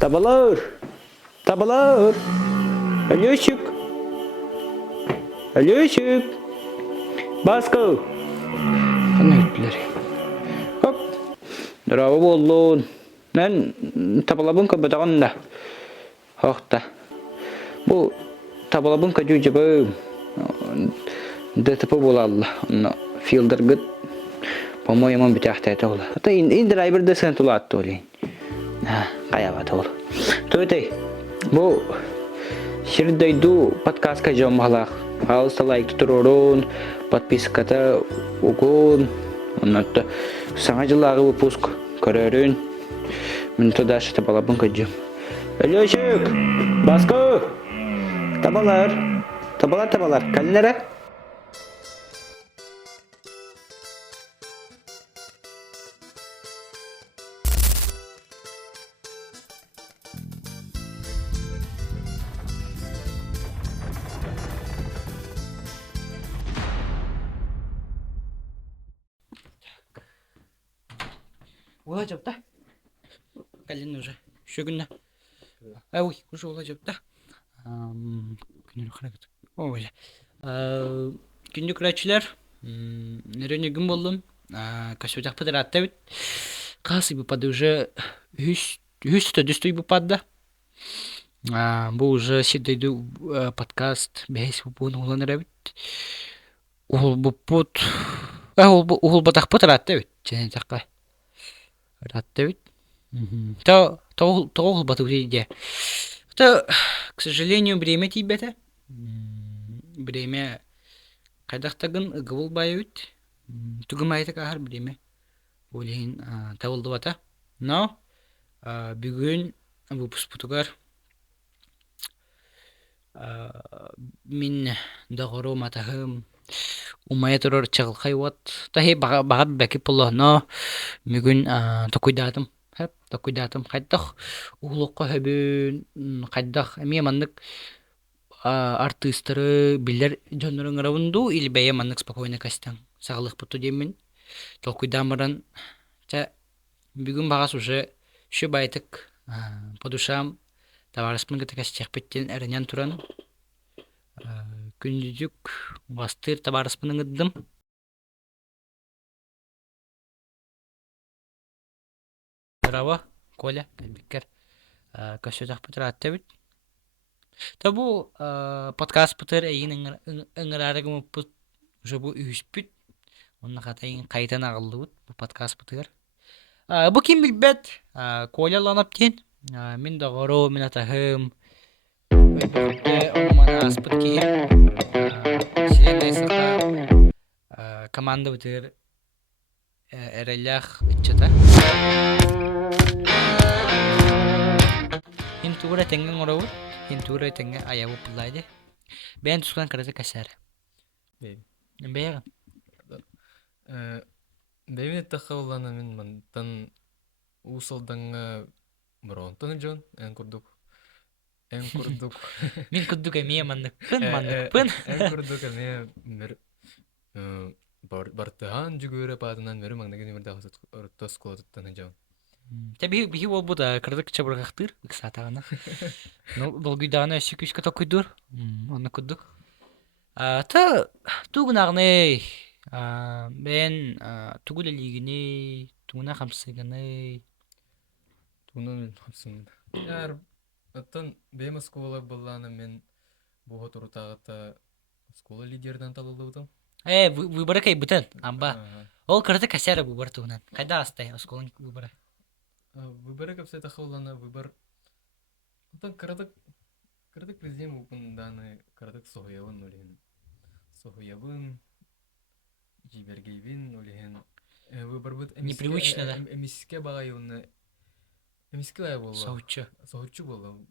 Табалар. Табалар. Алёшик. Алёшик. Баско. Қандай өттілер? Хоп. Дұрауы болуын. Мен табалабын көбітағында. Хоқта. Бұл табалабын көжу жабым. ДТП болалла. Филдер гыд. По-моему, он битяхта это было. Это драйвер десен тулат то ли. Қаяба то. Төте. Бұл ширдайду подкастка жамалақ. Пожалуйста, лайк турорун, подписката угон. Оннатта саңа жылағы выпуск көрөрүн. Мен туда что табалабын көжу. Алёшик! Баско! Табалар! Табалар! Калинара? Ула жапта. Калин уже. Шөгүнна. Ой, уже ула жапта. Күнү харакет. Ой. Күндү күрәчләр. Нерәне гүм булдым. Кашыдак пыдыр атты бит. Касы бу пады уже 100 дустуй бу падда. Бу уже сидейду подкаст бес бу уланыр бит. Ул бу пут. Ул батак пыдыр атты бит. Және такка. Атты бит. То бату где. То, к сожалению, время тебе-то. Время кайдактагын гыбыл байыт. Тугумайты кахар время. Олин тавылды бата. Но бүгүн выпуск путугар. Мин дагыру матахым. Умая турар чагыл хайват. Тахи багат бәки пуллахна. Бүгүн токуйдатым. Хеп, токуйдатым. Кайдах улукка хөбүн. Кайдах эме мандык артисттары билер жонорун равунду или бәя мандык спокойно кастан. Саглык путу демин. Токуйдамыран. Бүгүн багас уже шу байтык по душам. Таварыспын гыты кастяхпеттен әрінен туран. Күндүдүк бастыр табарыспының ыддым. Здорово, Коля, кәлбеккер. Көшөдақ пытыр атты бит. Табу подкаст пытыр әйін ыңырарығы мұппыт. Уже бұл үйіспіт. Онна қатайын қайтан ағылды бұд. Бұл подкаст пытыр. Бұл кем білбәт? Коля ланап кен. Мен дағыру, мен атахым. Омана аспыт кейім. Сирендай сақа команда бітір әрәлях үтчата. Хинтура тәңген орауыт, хинтура тәңген аявы пылайды. Бәйін тұсқан қыраты кәсәрі. Бәйін? Бәйін әттіққа оланы мен мантан ұсылдаңа бұронтаны жон, ән күрдік. Мен күрдік әмейе мандықпын. Ән күрдік әмейе бір бартыған жүгөрі падынан бері маңдагын өмірді ұрттас қолатыттаны жон. Бихи ол бұда кырдык чабырғақтыр, сатағана. Долгүйдағына өсі-күшкі токуйдур. Оны күрдік. Туғын ағынай. Бәйін туғыл әлігіні, туғына қамсығыны. Туғына мен қамсығыны. Оттан бейм скола болланы мен бұғы тұрутағыта скола лидерден талылды бұдым. Выборы кай бұтын, амба. Ол кырды кәсәрі выбор туғынан. Қайда астай сколын выборы? Выборы көпсай тақыланы выбор. Оттан кырдык президент ұпынданы кырдык соғыявын олеген. Соғыявын, жибергейбін олеген. Выбор бұд непривычно да. Эмиске бағайуыны. Эмиске лай болу. Соғычу болу.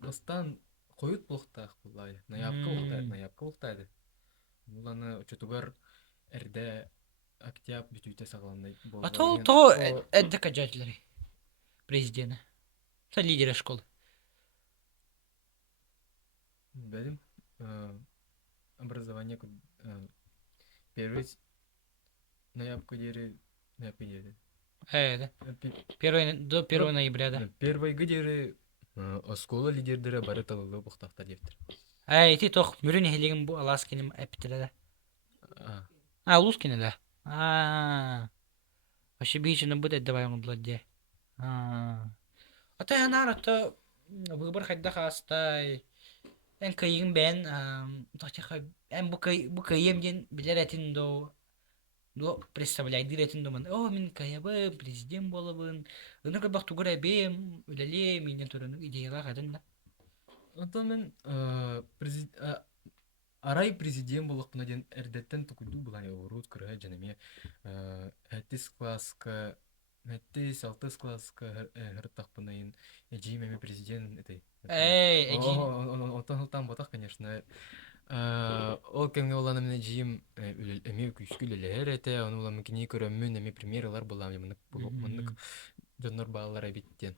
Бастан қойыт болықтақ болай. Наябқа болықтайды. Бұланы ұчытуғар әрді октябрь бүтүйте сағыландай болды. Тоғы әдді қажатылары президенті. Са лидері школы. Бәдім образование первый наябқа дері Например, Да. пи- 1 ноября, да. первый гидеры оскола лидердері бары талылы бұқтақтар ефтір. Ити тох мүрүн хелеген бу Аласкиним эпителе А, да. Лускине да. Вообще бичина будет давай он бладе. Ата анар ата выбор хайда хастай. En kayın ben тохтяха en bu kayım gen biler etin do представляй диретин до мен. О, мен каябы президент болабын. Аны бак тугура бем, үлеле минен тураны идеялар хадын да. онтон мен арай президент болықпына ден әрдеттен тұкуду бұлан урут кырыға жанаме әттіс класска әттіс алтыс класска хырттақпынайын эжимеме президент этой. Эжи. Онтан ботақ, конечно. Ол кемге оланы мен эжим эме күскүл элер эте, оны улам кини көрөммүн эме премьералар булам мынык жоннор баалар эбиттен.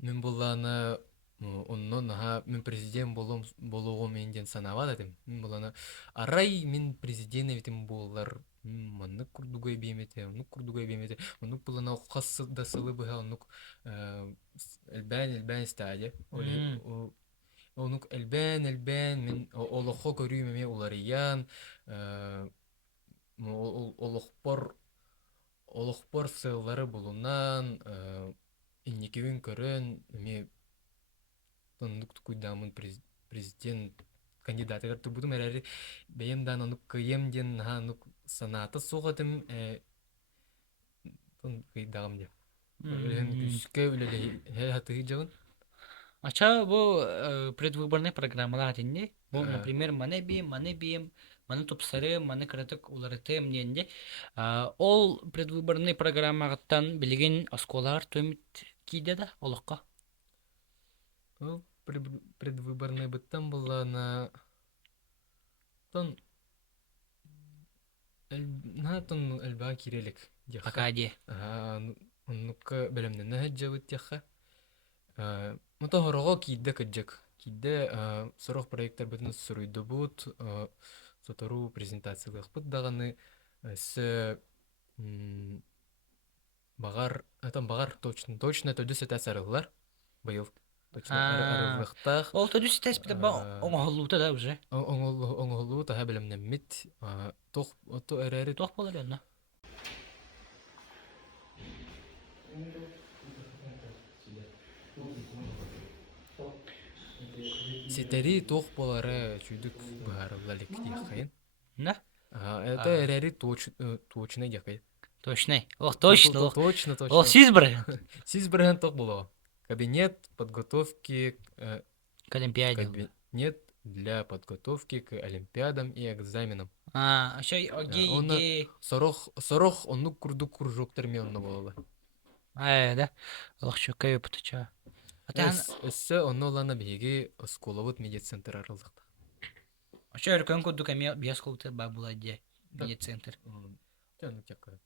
Мен буланы оннон мен президент болугу менден санабат этим. Мен буланы арай мен президент эбитим боллар. Маннык курдугай бемете, онук курдугай бемете. Онук буланы хассы да сылы быга, онук элбэн стадия. Онук элбэн мен олохо көрүү меме уларыян. Олохпор сыллары булунан инникевин көрөн эме тондук куйдамын президент кандидатыгар турбудум эрери бейемдан онук кыемден анук санаты соғатым тон кыйдагым деп. Күскө үлеле хаты жагын. Ача бу предвыборный программалар атинде. Бу, например, мане бием, маны топсары, маны кратык уларыты мненде. Ол предвыборный программагаттан билген осколар төмит киде да олокка. Ол предвыборный быттан булана тон тон элба кирелик диха. Акаде. Оннукка белемнен хаҗабыт диха. Мото хорого кидде кыджык. Кидде сорох проекттар бытын суруйду бут. Сотору презентациялык бут даганы с багар точно төдүс этасарылар быйыл. Точно арылыктах. Ол төдүс этас бит ба оңолута да уже. Оңолуу та белемнен мит тох ото эрери Тох болар яна. сетери тох болары чүйдүк баарылалик дияхайын. На? Это эрери точно дияхайын. Точно. Ох, точно. Точно. Ол сиз бир. Сиз бірген тох боло. Кабинет подготовки К Олимпиаде. Кабинет для подготовки к олимпиадам и экзаменам. Ошой оги. Сорох оннук курдук кружоктар менне боло. Да. Ох, чөкөй путача. Өссө онно олана биги осколовут медицентр арылдыкта. Ошо өркөн курдук эме биосколтер бар буладе. Медицентр. Жану чакы.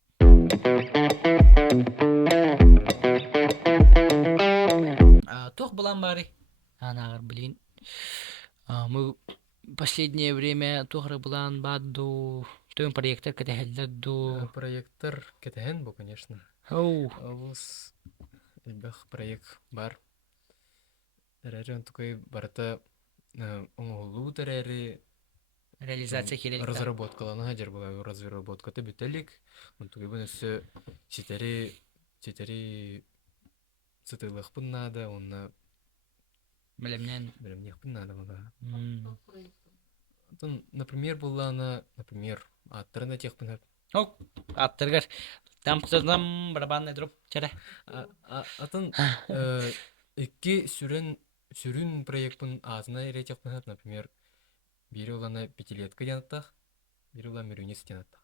Тох булан бары. Анагар блин. Мы последнее время тохры булан бадду төм проекттер кетехелдерду. Проекттер кетехен бу, конечно. Авус элбэх проект бар. Терери он такой барта оңолуу терери Реализация керек. разработкалана хаджар була разработката бүтелик. Он такой бунысы сетери сытылых надо, он Белемнен. надо була. Например, была она, аттарына тех пынат. Аттыргар. Там барабанный дроп чаре. Атын эки сүрүн проектын азына эре тех пынат, например, бири олана пятилетка янаттах, бири ола мөрүнец янаттах.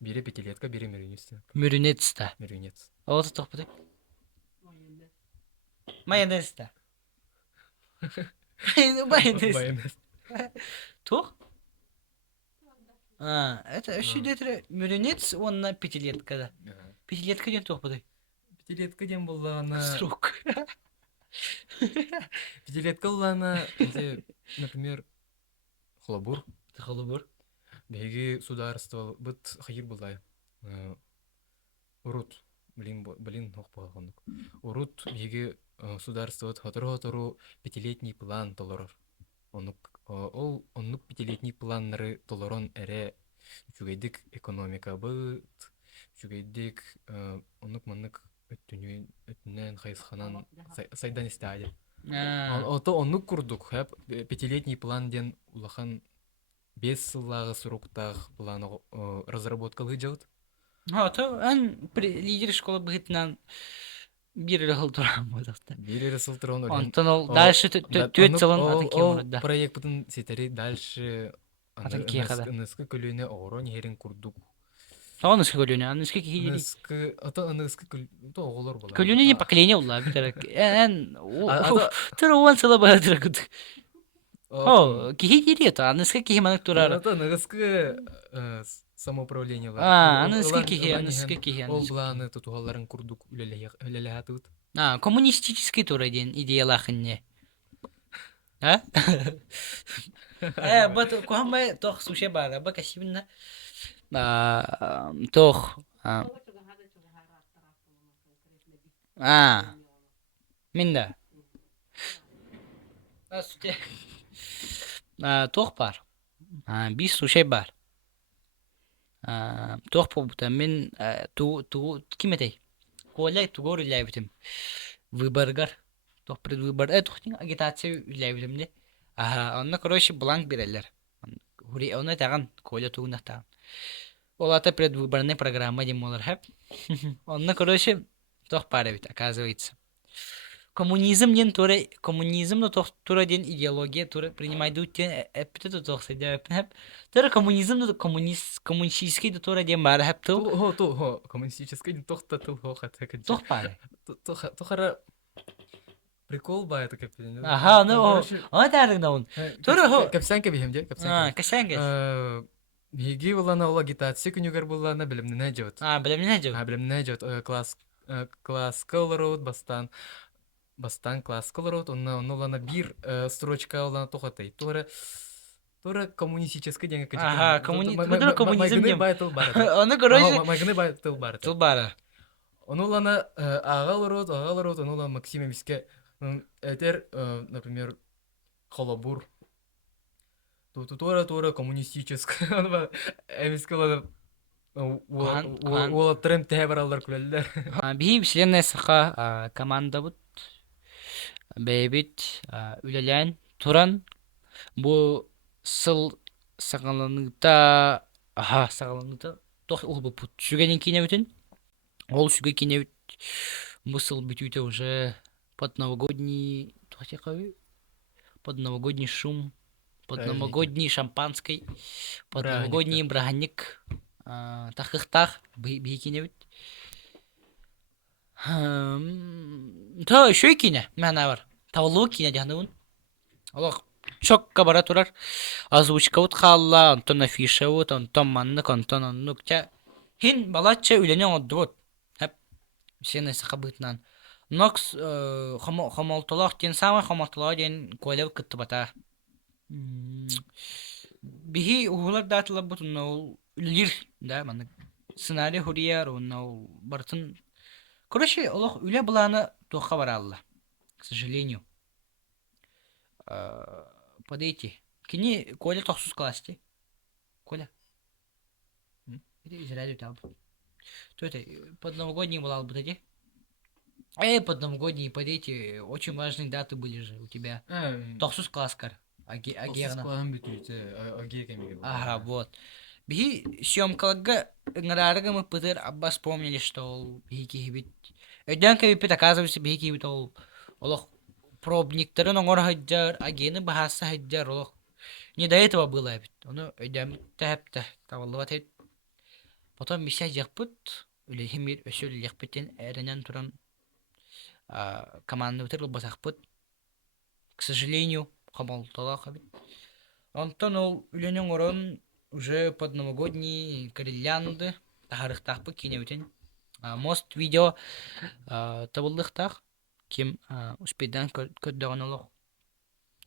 Бири пятилетка, бири мөрүнец янаттах. Мөрүнец та. Мөрүнец. Олсы тохпуты. Майонез та. Майонез. Тох? Это шидетре мөрүнец, он на пятилетка да. Пятилетка ден тохпуты. Пятилетка ден была на... Срок. Пятилетка была на, например, холобур. Беги сударство быт хайыр булай. Урут блин хох болгондук. Урут беги сударство хотору пятилетний план толорор. Ол оннук пятилетний планнары толорон эре үчүгэйдик экономика быт, үчүгэйдик оннук маннык өттүнен хайсханан сайдан истаадя. Ото оннук курдук хэп пятилетний план ден улахан 5 сыллағы суруктах планы разработкалы жауд. То ан лидер школы быгытынан бир жыл турам бодакта. Бир сылтырон олен. Онтон ол дальше төт жылын атын кем Ол орда. проект бутун сетери дальше Атын киехада.Ыныскы көлүнө орон херин курдук. Он иске көлүнө, аны иске киери.Ыныскы отоыныскы то оголор була. Көлүнө не поколение улла битер. Төр он сыла бадыр кыт. О, киери это, аны иске киери манак турар. Отоыныскы самоуправление бар. Аны иске киери. Ол планы тутугаларын курдук үлеле хатыт. Коммунистический тура ден идеялахынне. А? Бат кохамбай тох суше бара, ба касибинна. Тох. Минда. Асте. Тох бар. Бис суше бар. Тох побута мен ту киметей. Коля тугор үләбитим. Выборгар. Тох предвыбор. Тохтин агитация үләбитим де. Онна короче бланк берелер. Хури оны таган Коля тугунахтан. Олата предвыборная программа дем олар хэп. Онна короче тох пара бит, оказывается. Коммунизм ден тура, коммунизм но тох тура ден идеология тура принимает утен эпитет тох седя хэп. Тура коммунизм но коммунистический тура ден бар хэп ту. Коммунистический тох татыл хохат. Тох пара. Тохара прикол ба это капитан. Он тарык да он. Тура Капсанка бихемде, капсанка. Касанга. Биги улана ол агитация күнүгөр булана билимне жот. Билимне жот. Класс колорот бастан класс колорот онна улана бир строчка улана тохатай. Тора коммунистический деньги качество. Коммунизм дем. Оны короче. Майгыны байтыл бар. Тылбара. Он улана агалорот, он улана Максимовске этер, например, холобур. Тора коммунистическая. Эмискалана Уола трем тебаралар күлеллер. Бихи вселенная саха команда бут. Бейбит үлелен туран бу сыл сагаланыта тох улбу пут. Сүгенин кине бүтүн. Ол сүге кине бит. Бу сыл бүтүтө уже под новогодний шум, под новогодний шампанский, под новогодний браганник. Тахыхтах бихи кине бит. Та шөй кине мәна бар. Тавлуу кине жандыбын. Аллах чокка бара турар. Озвучка вот халла, антон афиша вот, антон маннык, антон оннук. Хин балача үлене одды вот. Хеп, сені сақабытынан. Нокс хомалтолақ ден самай хомалтолақ ден койлев кытты бата. Бихи уғылар датылар бұтын ол үлілер, да, маннык. Сценарий хурияр, ол бартын. Короче, олық үле бұланы тоққа бара алла. К сожалению. Подойти. Кини Коля тохсус класти. Коля. Иди израилю там. То это под новогодний был албутади. Под новогодний подойти. Очень важные даты были же у тебя. Тохсус класскар. Агерна. Ага, вот. Бихи съемкалга нгарарга мы пытер абба вспомнили, что бихи кихибит. Эдянка випит, оказывается, бихи кихибит ол. Олох пробниктарын оңор хаджар, агені бахасы хаджар, олох. Не до этого было, ведь. Оно эдям тәпті, таваллыва тәйт. Потом мися жақпыт, үлехимир өсөл лехпеттен әрінен туран команды бітір басақпыт. К сожалению, қамалталақ, ведь. Антон ол үленен орын уже под новогодний корелянды, тахарықтақпы кене өтен. Мост видео табылдықтақ. Ким успейдан көддөгөн олох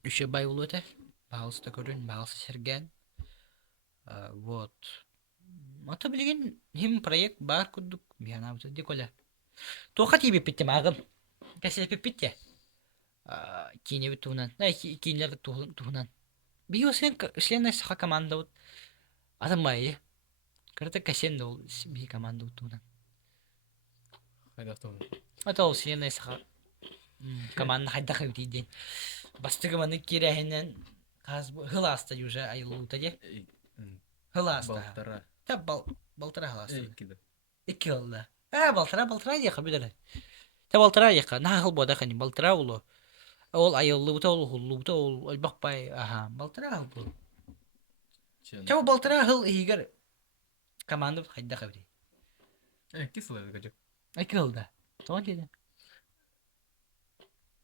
үшө бай болута. Багылсы көрүн, багылсы серген. Вот. Ата билеген хим проект бар курдук. Бияна бу диколя. Тоха тиби питте магым. Касе питте. Кине битунан. Кинелер тухунан. Биосен члены саха команда вот. Атамай. Карата касен дол би команда утунан. Хайдахтон. Ата ол члены саха команда хайда хавдиден. Бастыгы маны кирәһеннән каз хыласта уже айлута де. Хыласта. Балтара. Та балтара хыласта. Киде. Икки олда. Балтара яка бидер. Та балтара яка. На хыл бода кани балтара улу. Ол айыллута ол хуллута ол албакпай. Аха, балтара хыл бу. Та балтара хыл игер команда хайда хавди. Кислый гажы. Икки олда. Тоон деде.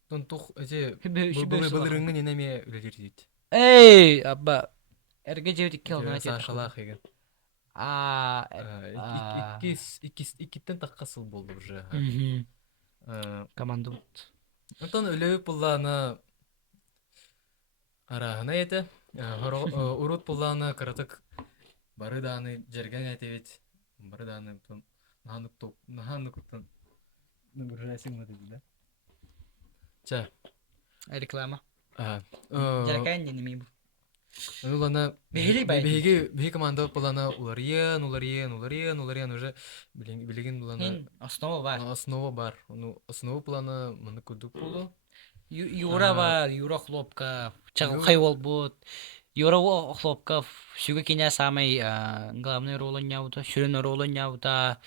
Тон тух эти Шибе былырыңны ненеме үлелердит. Эй, абба. Эрге жевдик келна Сашалах еген. Иккиттен таккасыл болду уже. Команда. Антон өлөп булланы арахына эте. Урут булланы каратык бары даны жерген этебит. Бары даны нахануктан нугурасың мыды да. Ча. Реклама. Жаркан неми. Улана Беги команда булана уларьен уже билеген булана основа бар. Основа булана мыны күрдүк болду. Юра бар, Юра Хлопков, Чалхай Волбут, Юра Хлопков, сюга киня самый главный роль няута, ширина роль няута,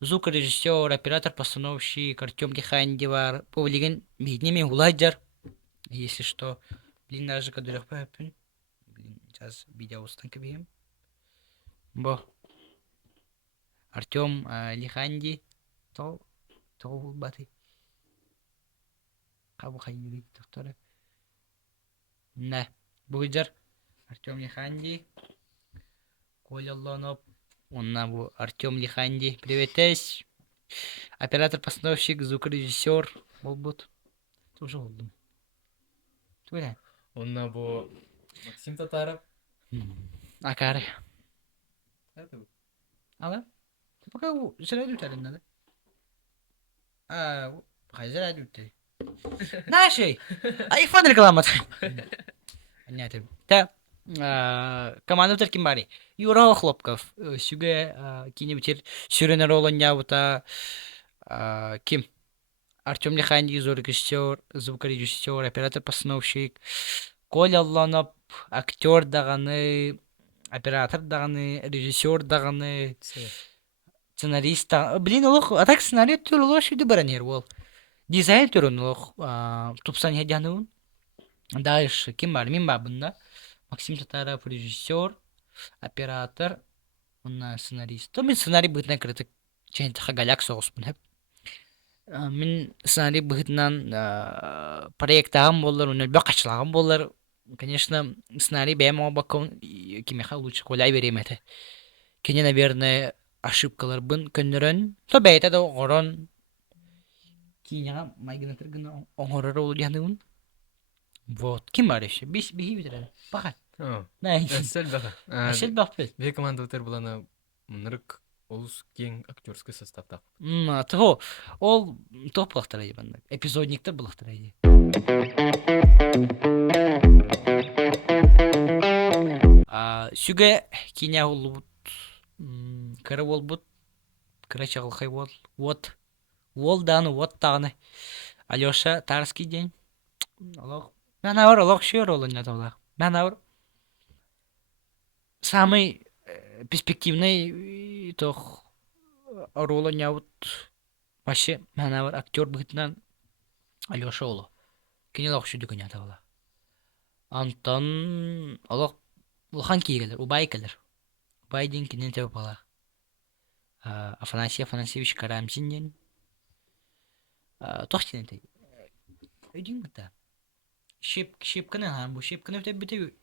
звукорежиссер, оператор-постановщик, Артем Гехандивар, повлиген медними уладжар, если что. Блин, даже когда блин, сейчас видео устанка бьем. Бо. Артем Лиханди, то баты. Кабу хайюри доктора. Не. Буйджар. Артем Лиханди. Коля Лонов. Бу Артем Лиханди. Приветесь. Оператор-постановщик, звукорежиссер. Болбут. Тоже олдум. Туля. Бу Максим Татаров. Акары. Ала? Ты пока зря дютарин надо. Зря дютарин. Нашей! Айфон реклама. Понятно. Та команда терким бари. Юра Хлопков. Сюге кинебитер сюрена ролоня бута ким? Артем Лиханди, звукорежиссер, оператор-постановщик. Коля Лонов, актер даганы, оператор даганы, режиссер даганы, сценарист даганы. Блин, олох, а так сценарий төр олох шуды баранер бол. Дизайн түрін олох тупсан хедяны. Дальше ким бар? Мин бар бunda. Максим Татаров, режиссер, оператор, сценарист. То мен сценарий бытына кірдік. Чен таха галяк соғыспын хеп. Мен сценарий бытынан проекттағым болар, оны бақашылағым болар. Конечно, сценарий бәйім оғбақын кемеха лучше қолай берем әті. Кене, наверное, ошибкалар бын көннерін. То бәйті да оғырын. Кейінеға майгынатыр гына оғырыр олу яныуын. Вот. Ким бар еще? Бихи бітірі. Бақат. Әсел бақа. Әсел бақпет. Бе команда өтер бұланы мұнырық олыс кең актерский составтақ. Того, ол топ бұлақтар еді банда. Эпизодниктер бұлақтар еді. Сүге киня ол бұд. Кірі ол бұд. Кірі чағылқай ол. Вот. Ол даны, вот тағыны. Алеша Тарский день. Мен ауыр олақ шүйер олын яталақ. Мен ауыр. Самый перспективный тох ролы няут вообще мен ауыр актер бұғытынан Алеша олы. Кене олақ шүйді күн яталақ. Антон олақ ұлхан кейгелер, Убай келер. Убай ден кенен тәбіп алақ. Афанасий Афанасьевич Карамзин ден. Тоқ тенен тәй. Өйден күтті. Шепканы, бұл шепканы өте біті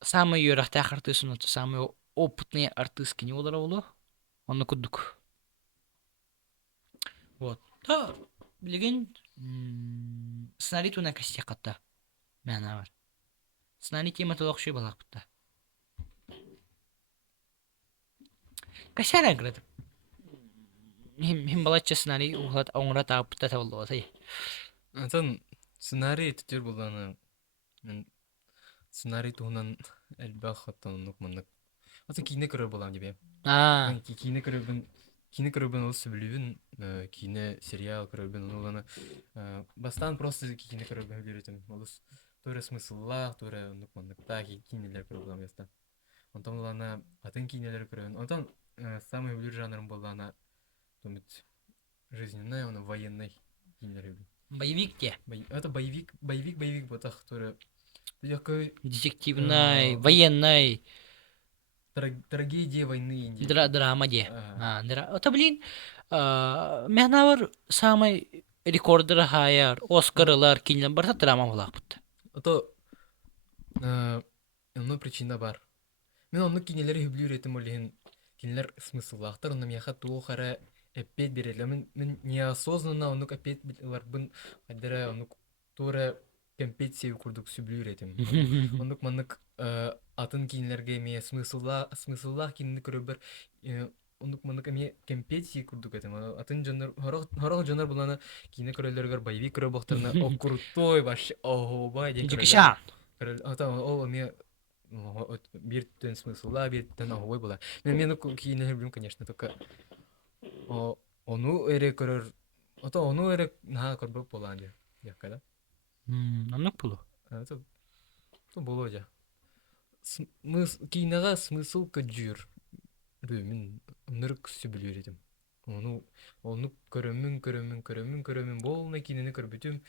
самый юрахты артысын, самый опытный артыст кене олар олы. Оны күддік. Вот. Та, білген сценарий туна кәсте қатта. Мәна бар. Сценарий тематы олақ шүй балақ бұтта. Кашаран кырат. Хим балача сценарий ухлат оңра таапта тавлоо сай. Антон сценарий тетер буланы. Мен сценарий туһунан элбах хаттанлык маннык. Аты кине көрөр булам дибе. А, Мен кине көрөбүн ол сөбүлүбүн кине сериал көрөбүн уланы бастан просто кине көрөбүн беретим. Олус торе смыслла, торе онук манныкта кинелер көрөбүн булам яста. Онтон уланы атын кинелер көрөбүн. Онтон самый блюр жанрым булана тумит жизненный, он военный кинелер. боевик те. Это боевик ботах, который такой Детективный, военный, трагедия войны Индии. драма де. Ага. Это, блин, мехнавар самый рекордер хайер, Оскарлар кинелер барса драма булак бутта. Это одна причина бар. Мен онны кинелери хүблүр этим олеген кинелер смысллахтар, онна мияха туохара эппет берелер. Мен неосознанно оннук эппет ларбын аддера оннук тура компетиция курдук сүблүр этим. Оннук маннык атын кинелерге ме смысллах кинни көрөбөр оннук маннык ме компетиция курдук этим. Атын жонор хорох жонор буланы кине көрөлөргөр боевик көрө бохтарына о крутой вообще ого бай ден Джекишан. ата ол ме бир төн смысла бир төн ой була. Мен кинелер билем, конечно, только ону эре көрөр ата ону эре на көрбөк болан де. Якада. Намнук булу. Это боло жа. Кинега смысл көжүр. Мен нырк сүбүлүр этим. Ону көрөмүн болна кинени көрбүтүм.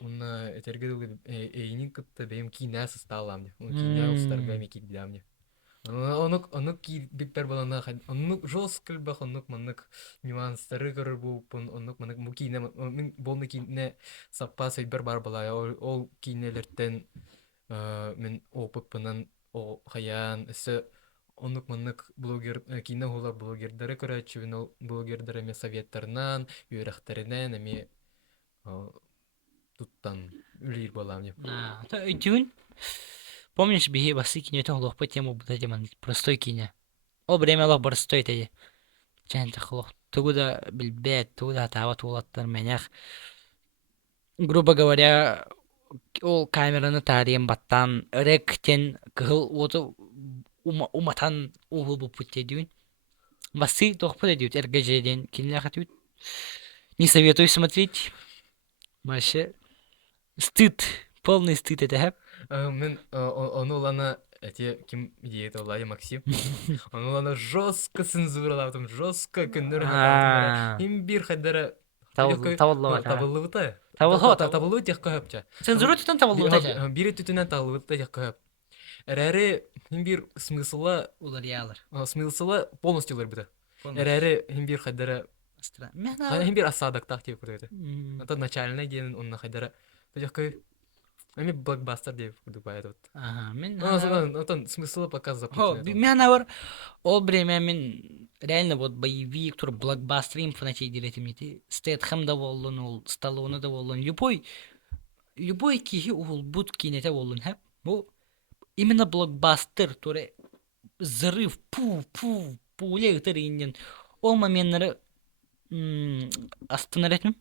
Онна этерге дылы эйнин кытта бем кине сысталам де. Кине устарга мекит билам де. Онук ки биптер балана онук жесткл бах онук маннык нюанстары көрөр булпун онук маннык бу кине мен болны кине саппас бер бар бала ол кинелерден мен опытпынан о хаян эсе онук маннык блогер кине холар блогерлары көрөчүбүн ол блогерлер эме советтарынан үйрөктөрүнөн эме туттан үлир балам деп. Тюн. Помнишь, беги басы кине то лох по тему вот демон простой кине. Ол время лох простой теди. Чанта хлох. Туда билбет, туда тават улаттар менях. Грубо говоря, ол камераны тарим баттан ректен кыл вот уматан угул бу путте дюн. Басы тох подойдет РГЖден кине хатют. Не советую смотреть. Вообще стыд, полный стыд это хэп. Мен ону улана эти ким диет олай Максим. Ону улана жестко цензуралап, там жестко күндөр хатам. Им бир хадара табыллыта. Табыллы тех көпчә. Цензура тутан табыллыта. Бире түтүнөн табыллыта тех көп. Эрэре им бир смыслы Улар ялар. Смыслы полностью лар бита. Эрэре им бир хадара. Им бир осадок так тип көрдө. Это начальный ген онна хадара. Тех көп. Ами блокбастер деп курдук этот. Ага, мен. Отон смыслы показ запутал. Мен авар ол время мен реально вот боевик, тур блокбастер им фанатей делетим нити. Стэтхэм да болдун, ол Сталлоне да болдун. Любой кихи ол бут кинете болдун, хэп. Бу именно блокбастер, туре взрыв, пуля гытыр инден. Ол моменттары остановить.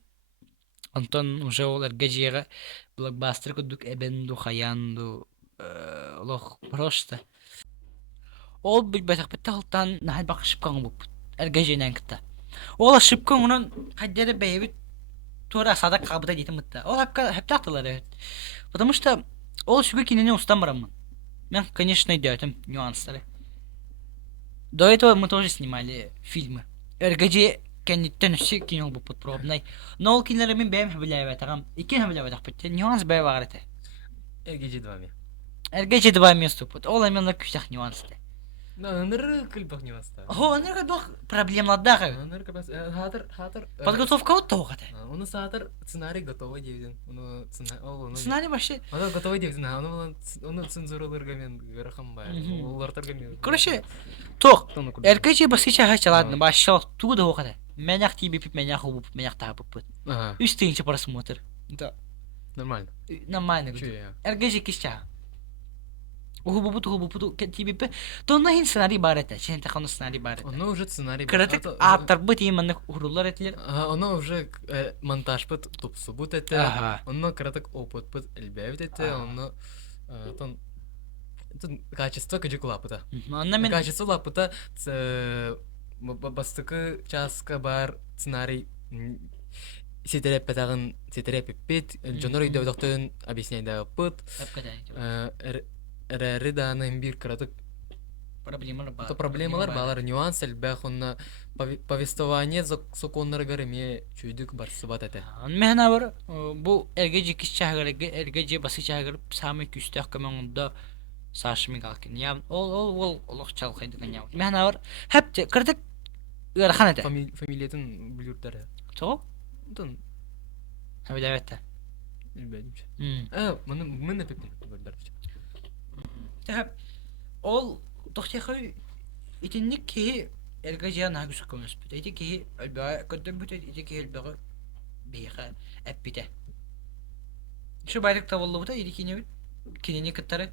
Антон уже олар гажига блокбастер кудук эбенду хаянду лох просто. Ол билбетак бетталтан нахал бакшып кан буп. Эргеженен кытта. Ол шипкан унан каддере бейбит тура садак кабыда дейтим мытта. Ол хептактылар. Потому что ол шуга кинене устам барамын. Мен, конечно, идётим нюанстары. До этого мы тоже снимали фильмы. РГЖ кенниттен үсі кинол бұл пробный. Но ол кинелер мен бәйім хүбіләйбә тағам. Икен хүбіләйбә тақ бітті. Нюанс бәй бағырыты. РГЖ 2 ми. РГЖ 2 ми ступут. Ол әменлі күсәк нюансты. Ныры кылбақ нюанста. О, ныры бұл проблемладағы. Ныры бас хатыр. Подготовка от того қаты. Оны сатыр сценарий готовый девден. Сценарий вообще. Оны готовый девден. Оны цензураларга мен рахам бай. Олартарга мен. Короче, тоқ. РГЖ басқыча хачаладны башшалық туды оқады. Меняк тебе пип, меняк убуп, меняк тапып пыт. Үстінші просмотр. Да. Нормально. Нормально. РГЖ кишча. ухубупут тибипе. Тонна хин сценарий бар это. Сен таханы сценарий бар это. Оно уже сценарий. Кыратык аттар быт именно урулар этилер. Оно уже монтаж быт тупсу бут это. Ага. Оно кыратык опыт быт элбэвит это. Оно тон качество кыжык лапыта. Онна мен Качество лапыта бастыкы часка бар сценарий сетереп петагын сетереп пит жонор үйдө доктон объясняйда пыт эрери даанын бир кыратык проблемалар бар. то проблемалар балар нюанс элбэх онна повествование законнары гареме чүйдүк барсы бат эте. Мен бар бу эрге жикис чагыр эрге же басы чагыр самы күстөк көмөңдө сашмы галкин. Я ол олох чалкайды гanya. Мен бар хеп кырдык ырхан эте. Фамилиятын билүрдөр. То? Тон Хабилаветте. билбедимче. Мына пепин билдер. Хеп ол тохтехой итинник ки эрге же нагыс көмөс бит. Эти ки алба көдөк бит. Эти ки алба бейха эппите. Şu bayrakta воллу бит. Эти кине кинени кыттары.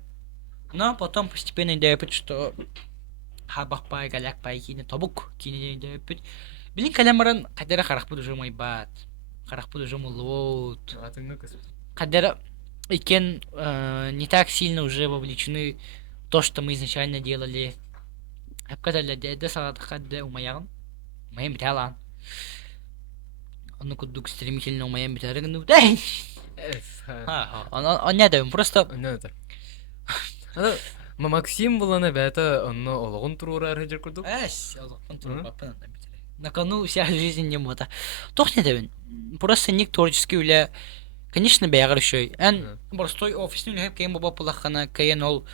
Но потом постепенно идёт, что хабахпай галяк-пай кине тобук кине идёт. Билин калямаран кадера харахпуд уже мой бат. Харахпуд уже молот. Кадера икен не так сильно уже вовлечены в то, что мы изначально делали. Когда для салатха умаяган. Моим биталан. Он кудук стремительно умаям битарыган. Дай! Он не даем, просто... Максим булана бета онно ологун турура режер курдук. Ологун турура бапан да битаре. На кону вся жизнь не мота. Тох не даем. Просто ник творческий уля. Конечно, бягар шой. Эн простой офисный хеп кем баба плахана, каен ол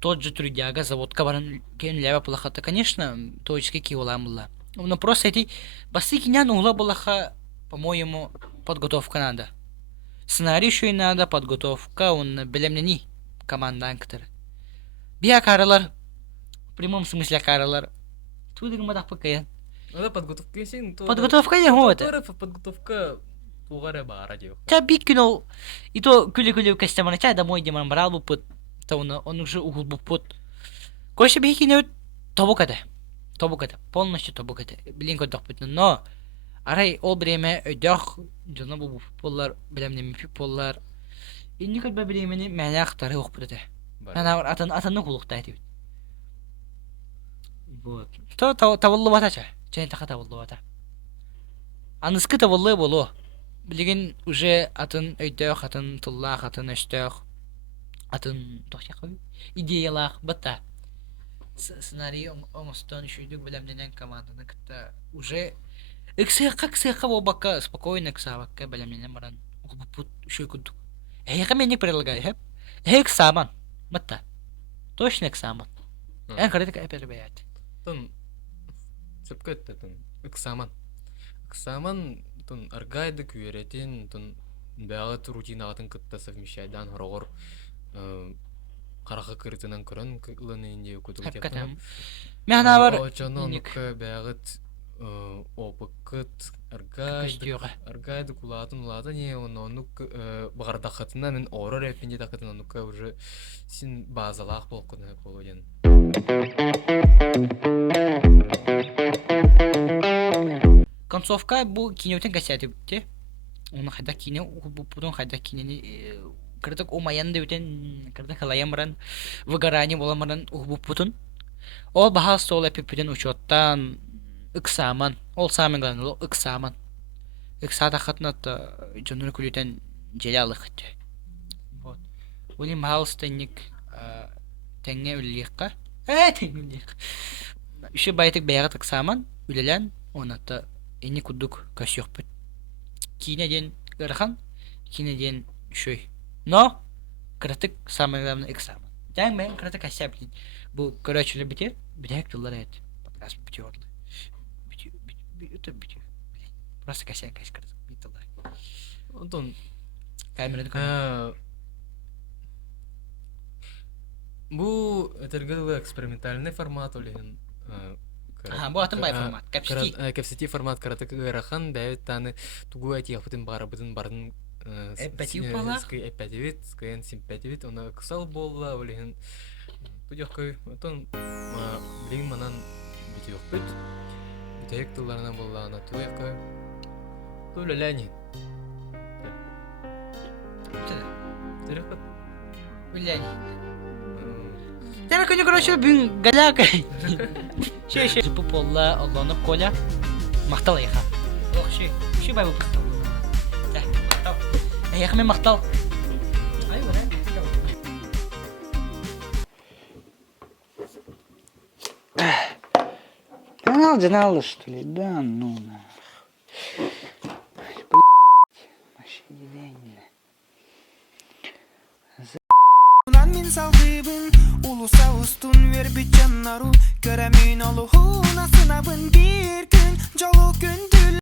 тот же трудяга, заводка баран кем лява плахата. Конечно, творческий киволам была. Но просто эти басикинян угла балаха, по-моему, подготовка надо. Сценарий еще и надо, подготовка, он белемнени команда анктер. Бия каралар, в прямом смысле каралар. Тут мадах покая. Это подготовка син. Подготовка не года. Подготовка тугаре бара дев. Та бикнул. И то кули костяма чай домой демон брал бы под. То он уже угол бы под. Коше бикинет тобуката. Тобуката. Полностью тобуката. Блин кодох путно. Но арай ол бреме öдөх жана бу поллар белемнеми поллар. И никак бы бремени меня актары окпута. Она атаны кулуктай дебит. Вот. То тавыллы батача. Чай таха тавыллы бата. Аныскы тавыллы болу. Билген уже атын öдөх, атын туллах, атын өстөх. Атын тохчакы идеялах бата. Сценарий омостон шүйдүк белемненен команданы кытта уже иксыка бобака спокойно ксавакка белемненен баран. Укпут шүйкүдүк. Эйга меник предлагаю, хеп. Эйк саман. Мата. Точно экзамен. Эн кредит эпербеят. Тон сепкетте тон экзамен. Экзамен тон аргайды күеретин тон бягат рутинатын кытта совмещайдан хорогор карага кырытынан көрөн кылыны инде көтүк тем. Мена бар. Очонон бягат опыкыт аргайды кулатын улата не ону багардахатына мен орор эпинде такатын ону уже син базалах болкуна болген. Концовка бу кинетен касятыбытте. Оны хайда кине бу пудон хайда кинени кырдык умаян деутен кырдык халаямран выгорание боламран бу путун. Ол баха стол эпипиден учоттан экзамен. Ол самый главный экзамен. Эксада хатната жонур күлүтен желалык. Вот. Улим хаустенник теңге үлликка. Теңге. Иши байтык баягат экзамен үлелен онатта эни кудук көсөкпүт. Кинеден ырхан, кинеден шөй. Но критик самый главный экзамен. Жаң мен критик асяблин. Бу көрөчүлө битер, бирек жылдар эт. Подкаст битёрлу. Битё. Просто касян каскар битылар. Онтон камерада бу этергеле экспериментальный формат олен. Бу атымбай формат. Капсити формат карата кырахан дайыт таны тугу айтыяфытын барын эпатив бала. Эпативит, скаен симпативит, она ксал болла олен Туяккой, отон билим манан битиокпут. Битек тылларынан боллана туяккой. Туля Леонид. Терехот. Блядь. Я короче, бин галякай. Şey bu polla Allah'ını kola. Mahtal ya. Yok şey bay bu mahtal. Mahtal. Ya kime mahtal. Ay bu ne? Canal что ли? Да, ну на. Min sahibin ulusa ustun ver bir canları göremin oluğuna sınavın bir gün Çoluk gün